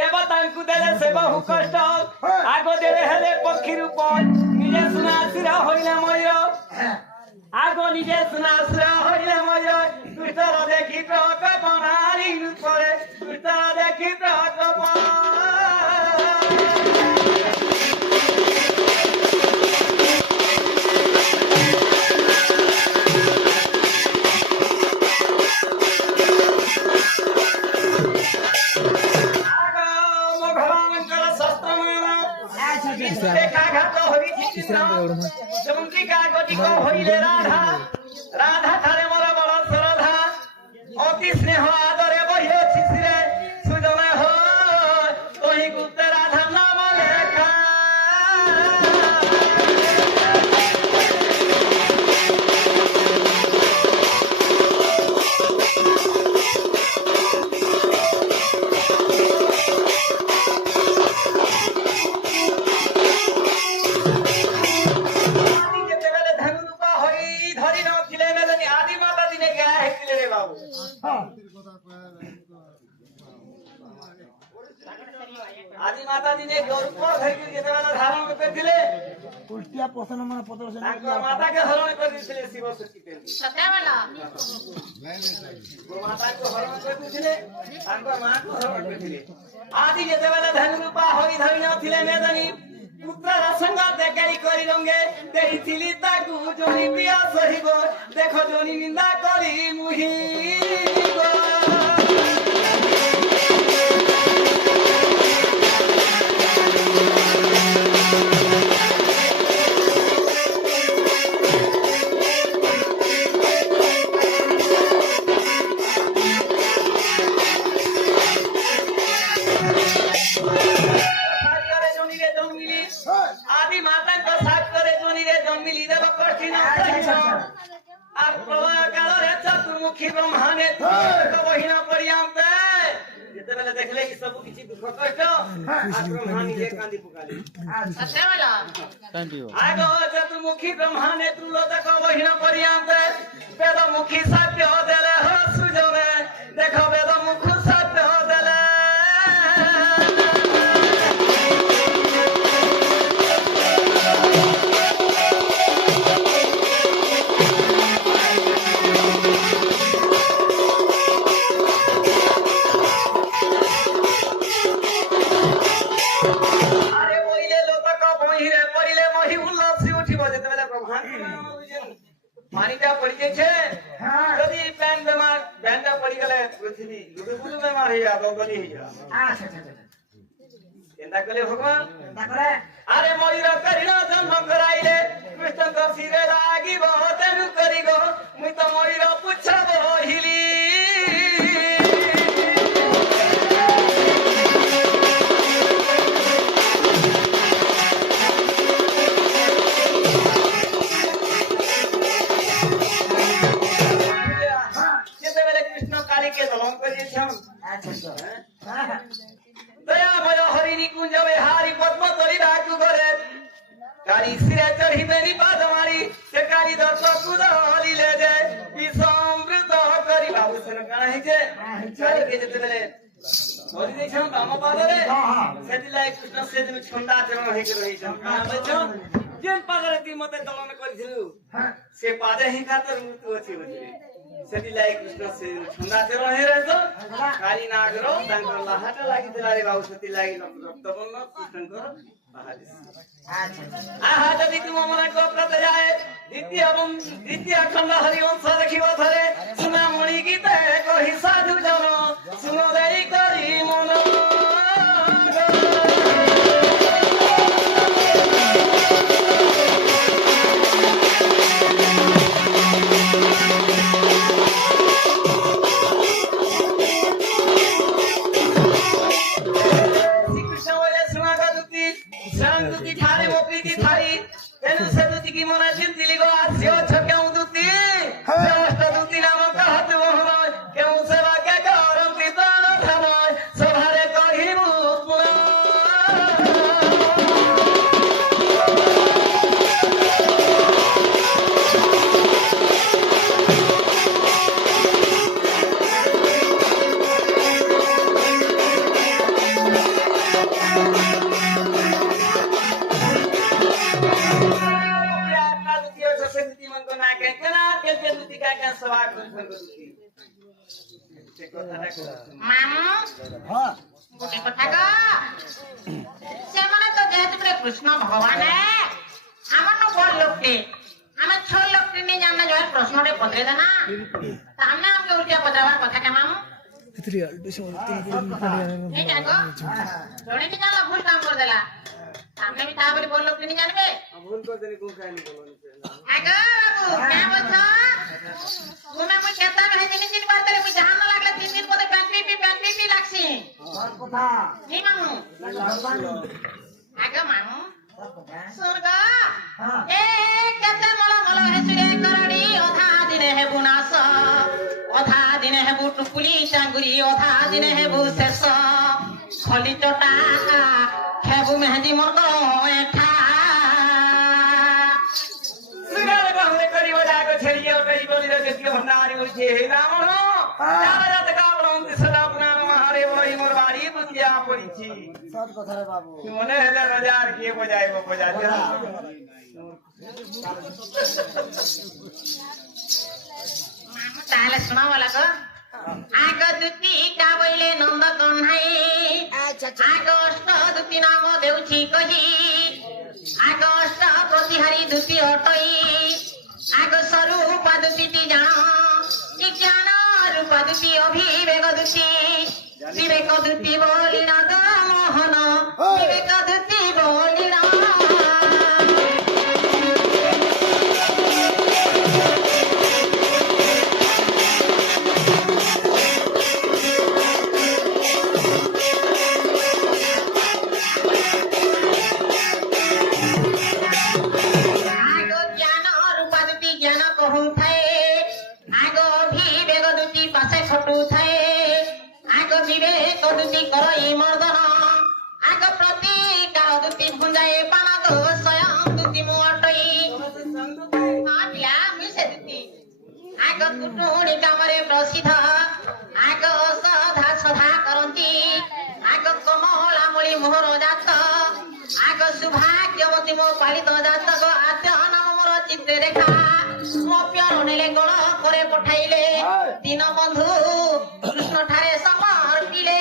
देवतांकु देले से बहु कष्ट आगो देले हेले पक्षी रूप निजे सुनासिर होइले मयूर आगो निजे सुनासिर होइले मयूर दुष्टर देखि प्रक बनारी रूपरे दुष्टर देखि प्रक चमकी का गति को होइले राधा राधा थारे मोर बड़ श्रद्धा अति स्नेह आदरे बहियो छिसिरे सुजमे हो तोहि गुप्त राधा नाम लेखा आदि माता जी ने गौरव धर के जेतेला धारण करथिले कुष्टिया पोषण मन पत्र से तांको माता के हरण कर दिथिले शिव शक्ति के सत्यावाला वो माता को हरण कर दिथिले तांको मां को हरण करथिले आदि जेतेला धन रूपा होई धरि नथिले मेदनी पुत्र संग देकरी करी रंगे देइथिली ताकू जोनी पिया सहिबो देखो जोनी निंदा करी मुहिबो आदि माता को साथ करे जोनी रे जमिली देव कठिन আর প্রলয় কালরে চতুর্মুখী ব্রহ্মানে তো বহিনা পরিয়ান্তে যেতেবেলে দেখলে কি সব কিছু দুঃখ কষ্ট আর ব্রহ্মা নিজে কাঁদি পুকালি सत्यावाला আগো চতুর্মুখী ব্রহ্মানে তুলো দেখো বহিনা পরিয়ান্তে বেদমুখী সাধ্য দেলে হ সুজনে দেখো বেদমুখ সাধ্য দেলে पानीटा पड़ी जाय छे यदि पैन बीमार बैंडा पड़ी गले पृथ्वी लुबे बुलु बीमार हो जा गली हो जा अच्छा अच्छा केंदा कले भगवान केंदा करे अरे मयूर करिनो जन्म कराइले कृष्ण को सिरे लागी बहुत नु करी गो मुई तो मयूर पुछबो हिली के दलम करिए छम अच्छा दया भय हरिणी कुंज विहारी पद्म तरी राखु घरे कारी सिरे चढ़ी मेरी बादमारी से कारी दर्श कुद हली ले जाए ई समृद्ध करी बाबू से काना है जे कारी के जते बेले हरि दे छम बाम पादरे सेति लाइक कृष्ण से दिन छंदा चरण है के रही छम काना बचो जेन पादरे ती मते दलन करिथिलु से पादे ही खातर मृत्यु अछि बचले सेति लाइक कृष्ण से छंदा चरण है रे तो काली नागरो तांकर लाहाट लागि दिलारे बाबू सेति लागि रक्तबर्ण कृष्णकर महादेश आहा जदि तुम मन को प्रत जाए द्वितीय खंड हरिवंश देखिव थरे सुना मणि गीत कहि साधु जन सुनो देई करी मन की मना चिंतिली गो आस्यो छक्या उदुती अष्ट କରୁଛନ୍ତି ସେ କଥାଟା କହୁଛନ୍ତି ମାମୁଁ ହଁ ଗୋଟେ କଥା କ ସେମାନେ ତ ଯେହେତୁ ପୁରା କୃଷ୍ଣ ଭଗବାନ ଆମର ବଡ ଲୋକଟେ ଆମେ ଛଅ ଲୋକଟେ ନେଇ ଜାଣିଲେ ଜୟ ପ୍ରଶ୍ନଟେ ପଚରେ ଦେନା ତାମାନେ ଆମକୁ ଉଲ୍ଟିଆ ପଚାରବାର କଥା କେ ମାମୁଁ नहीं जाको जोड़े की जाला भूल काम कर देला हमने भी ताबरी बोल लोग नहीं जानबे ভুল করে দেনি কোন কাহিনী বলনি आगो बाबू क्या बोलछो घुमे मुई खेता में दिन दिन बात करे मुई जहां न लागले 3 दिन पदे पैंपी लागसी সব কথা नहीं मामू লাগবানি आगो मामू সব কথা स्वर्ग हाँ। ए केते मोला मोला हे चुरे करड़ी ओधा दिन हे बुनास ओधा दिन हे बुटुकुली चांगुरी ओधा दिन हे बुसेस खली चटा खेबु मेहंदी मोर एठा सुगाल कहले करी बजाको छेरियो करी बोली रे देखियो भंडारी उजे हे रावण जाला जात काबलम सदा पुना हरे बड़ी मोर बाड़ी बुझिया पड़ीछि সব কথা রে বাবু মনে হেলে রাজার কে বজাইবো বজাতে मामू ताले सुना वाला को आगो दुती काबैले नंद कन्हाई आगो अष्ट दुती नाम देउछि कहि आगो अष्ट प्रतिहारी दुती हटई आगो स्वरूप दुती जान ज्ञान रूप दुती अभिवेक दुती विवेक दुती बोली न मोहन विवेक दुती बोली न आगो ज्ञान रूपा दुती ज्ञान कहू थाए आगो अभिवेक दुती पासे खटू थाए आगो विवेक दुती करई मर्दन आगो प्रतिकार दुती भुंजाए पाना दो स्वयं दुती मुअटई हाँ पिला मिसे दुती आगो कुटुणी कामरे प्रसिद्ध आगो सधा सधा करंती आगो कमला मुଳି मोहर जात आगो सुभाग्यवती मो पालित जातक आद्य नाम मोर चित्ते रेखा मो प्यार नेले गण करे पठाइले दीन बंधु कृष्ण ठारे समर्पिले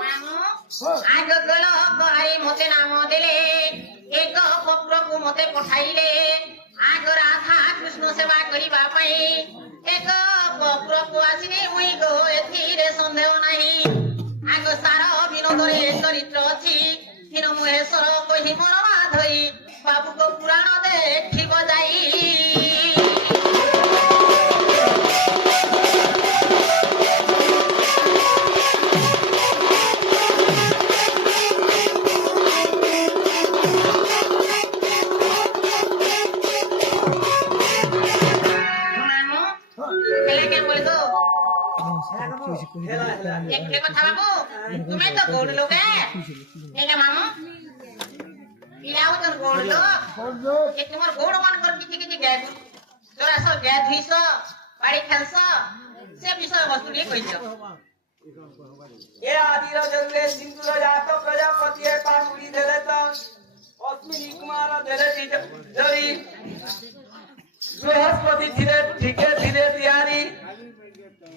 मामू आगो गलो गहाई मते नाम देले एक पत्रकु मते पठाइले आगो राधा कृष्ण सेवा करिबा पई एक पत्रकु आसिने उई गो एथिरे संदेह नाही आगो सारा विनोदरे चरित्र अछि हिन महेश्वर कहि मोर माधई बाबू को पुराण देखिब जाई मामू केले के बोले तो एक কথা বাবু তুমি তো গোড় লোক ঠিক মামু পিলাও তো গোড় লোক সব লোক যে তোমার গোড় মান কর কিছু কিছু গ্যাস তোরা সব গ্যাস ধুইছ বাড়ি খেলছ সে বিষয় বস্তু নিয়ে কইছ ए आदि रजले सिंधु जात प्रजापति ए पाकुड़ी देले त अश्विनी कुमार देले जरी बृहस्पति धीरे ठीके धीरे तिहारी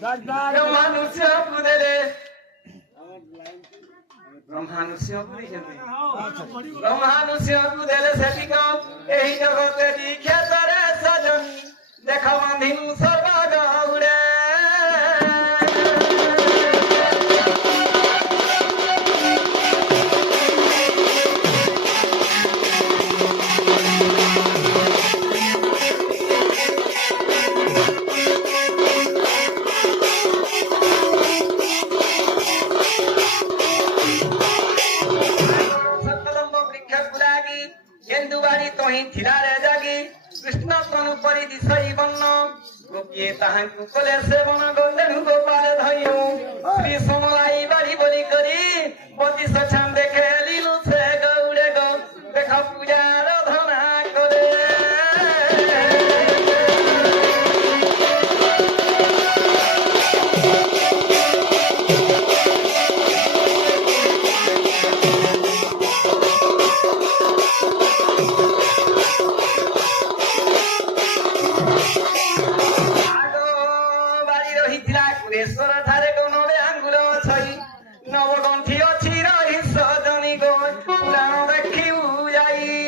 ब्रह्मानुष्य कुदेले ब्रह्मानुष्य कुदेले ब्रह्मानुष्य कुदेले सेटिक एही जगते दिखेतरे सजनी देख बांधिनु सर्व गौड़े सकलम्ब वृक्ष गुलागी गेंदुबाड़ी तोही थिला रे जागी कृष्ण तनु परि दिसई बन्न गोपिए ताहांकु कोले सेवन गोंदेनु गोपाल धइयो श्री समलाई बाड़ी बोली करी पति सछाम देखे लीलु से गौड़े गो देख पूजा आराधना करे ରହିଥିଲା କୁରେଶ୍ୱର ଠାରେ ଗଣରେ ଆଙ୍ଗୁଳ ଛଇ ନବଗଣ୍ଠି ଅଛି ରହି ସଜନି ଗୋ ପୁରାଣ ଦେଖିବୁ ଯାଇ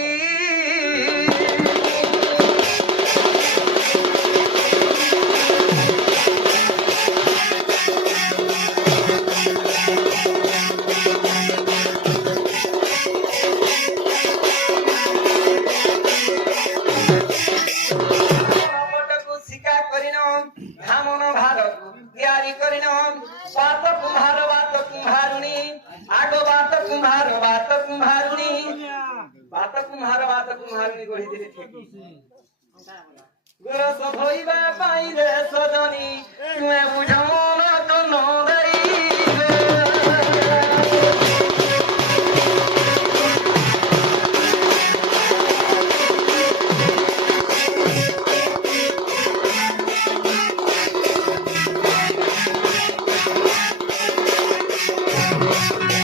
ধামন ভারতু তিয়ারি করিন বাত কুম্ভারুণী আগ বাত কুম্ভারুণী গড়ি দিলে ঠেকি গোরস ভইবা পাই রে সজনী তুমে বুঝ মন কন